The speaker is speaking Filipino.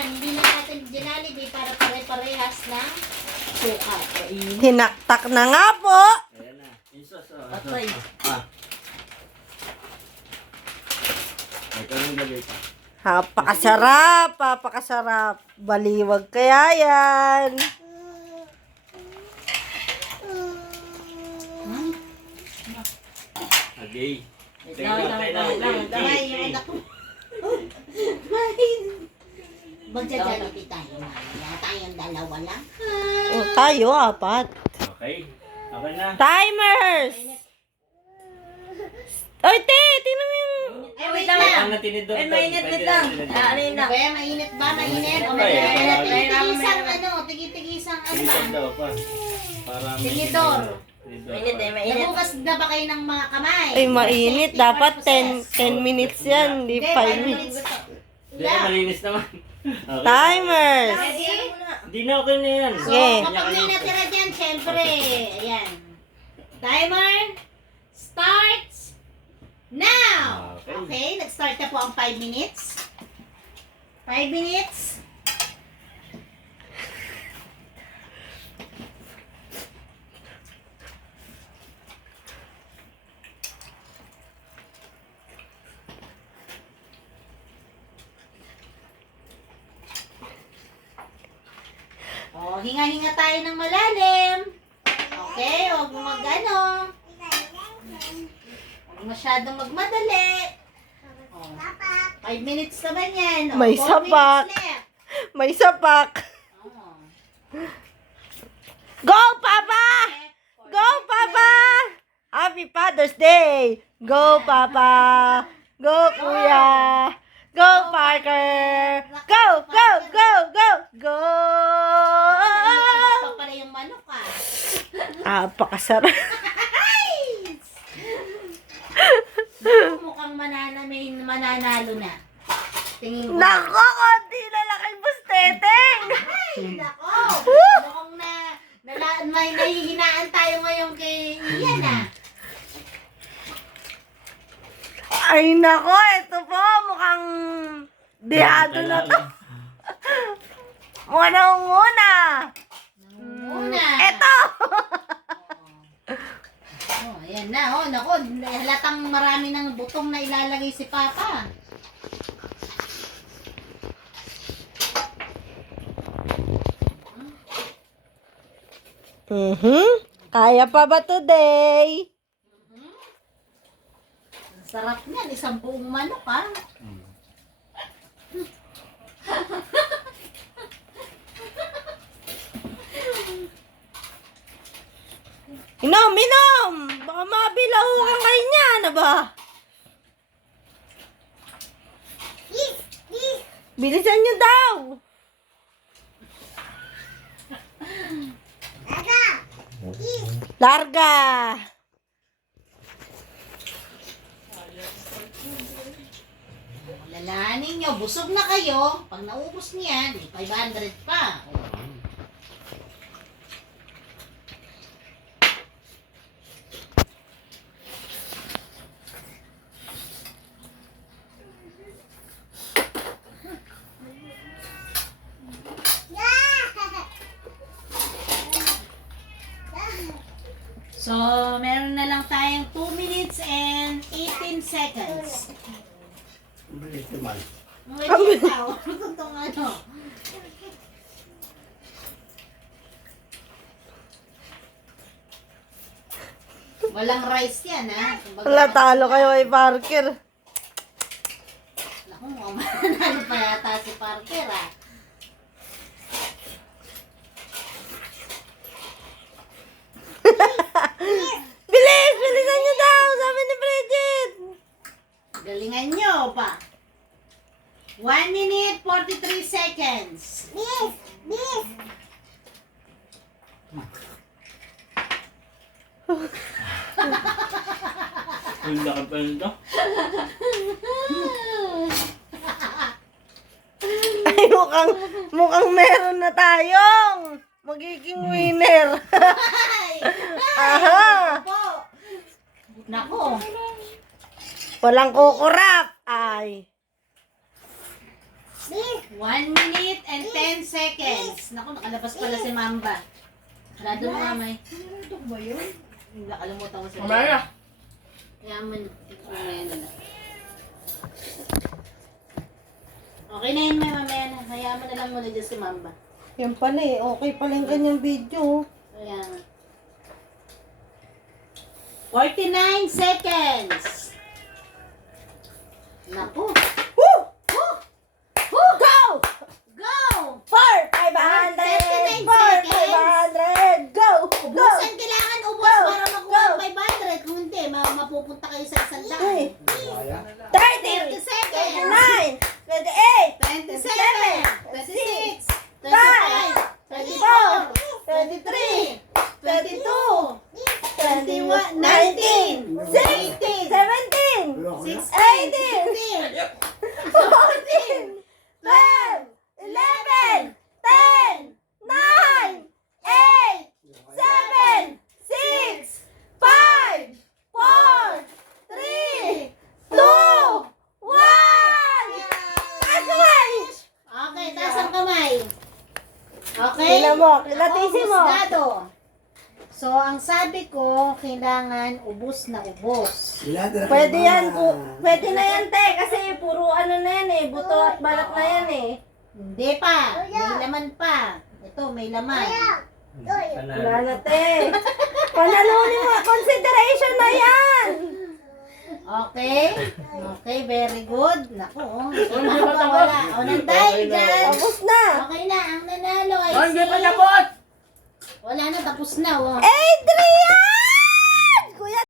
yan. Hindi na natin Jollibee para pare-parehas ng sukat. Hinaktak na nga po. Ayan na. Insos. Patay. Ito yung lagay pa. Napakasarap. Baliwag kaya yan. Okay. Daway yung anak ko. Magja-Jollibee tayo. Maya tayong dalawa lang. Oh, tayo, 4. Okay. Okay na. Timers! Oy, te! Tingnan mo yung... Wait Ang lang. natinidor. Mainit lang. Ano yun Ano na? ba yan? Mainit ba? Mainit? O Ay, tigitigisang ano? Tigitigisang ano ba? Tinidor daw pa. Para may... Tinidor. Mainit eh, mainit. Nabukas na ba kayo ng mga kamay? Ay, mainit. Safety Dapat purposes. 10 minutes yan. Di 5 minutes. Hindi, malinis naman. Okay. Timers! Ready? Hindi na okay na yan. So, Okay. kapag may natira dyan, syempre, ayan. Timer starts now! Okay. Okay, nag-start na po ang 5 minutes. 5 minutes. Oh, hinga-hinga tayo ng malalim. Okay, huwag mo mag-ano. Huwag masyadong magmadali. Oh, 5 minutes naman yan. Oh, May 4 sapak. minutes left. May sapak. Oh. Go, Papa! Go, Papa! Happy Father's Day! Go, Papa! Go, Kuya! Go, Parker! Go, go, go, go, go! Pa pala yung manok Napakasarap. Mukhang may mananalo na. Tingin ko. Nako, konti na lang kay Busteteng! Ay, nako. Mukhang may nahihinaan tayo ngayon kay Ian Ay, nako, ito po, mukhang dihado na to. Muna. Muna. Ito! Oh, ayan na. Oh, nako. Halatang marami ng butong na ilalagay si Papa. Kaya pa ba today? Ang sarap niyan. Isang buong manok, Inom! Baka mabilahukan kayo niya, na ba? Bilisan niyo daw! Larga! Lalahanin nyo. Busog na kayo. Pag naubos niyan, 500 pa. So, meron na lang tayong 2 minutes and 18 seconds. Bilis naman. Mga ikaw, itong ano. Walang rice yan, ha? Kumbaga, Wala, talo kayo kay Parker. Naku, mukhang mananalo pa yata si Parker, ha? Bilisan niyo daw, sabi ni Bridget. Galingan nyo pa. 1 minute, 43 seconds. Ang laki pa nito. Ay, mukhang meron na tayong magiging winner. Aha! Po. Nako. Walang kukurap. Ay. 1 minute and 10 seconds. Naku, nakalabas pala si Mamba. Rado mo kamay. Ito ba yun? Nakalimutan ko sa Mamaya. Kaya man, mamaya na lang. Okay na yun, may mamaya na. Hayaan mo na lang muna dyan si Mamba. Yan pala eh. Okay pala yung ganyang video. Kaya nga. 49 seconds. Naku. Woo! Woo! Go! Go! 4,500! 39 4,500! Go! Go! Ubusan, kailangan ubos Go! para makuha Go! ang 500. Kung hindi, mapupunta kayo sa isang Ay. daan. 30! 30 seconds. 29! 28! 27, 26, 5, 25, 33, 32, 21, 19, 6, 17, 18, 14, 12, 11, 10, 9, 8, 7, 6, 5, 4, 3, 2, 1! Taas kamay! Okay, taas ang kamay. Okay? Tingnan mo, kilatisin mo. Husgado. So, ang sabi ko, kailangan ubos na ubos. Pwede yan, pwede na yan, te, kasi puro ano na yan eh, buto at balat na yan eh. Hindi pa. May laman pa. Ito, may laman. Wala na, te. Panalunin mo, consideration na yan. Okay? Okay, very good. Naku, oh. Wala. O, dahil dyan. Tapos na. Okay na, ang nanalo ay Oh, hindi pa si... tapos! Wala na, tapos na, oh. Adrian!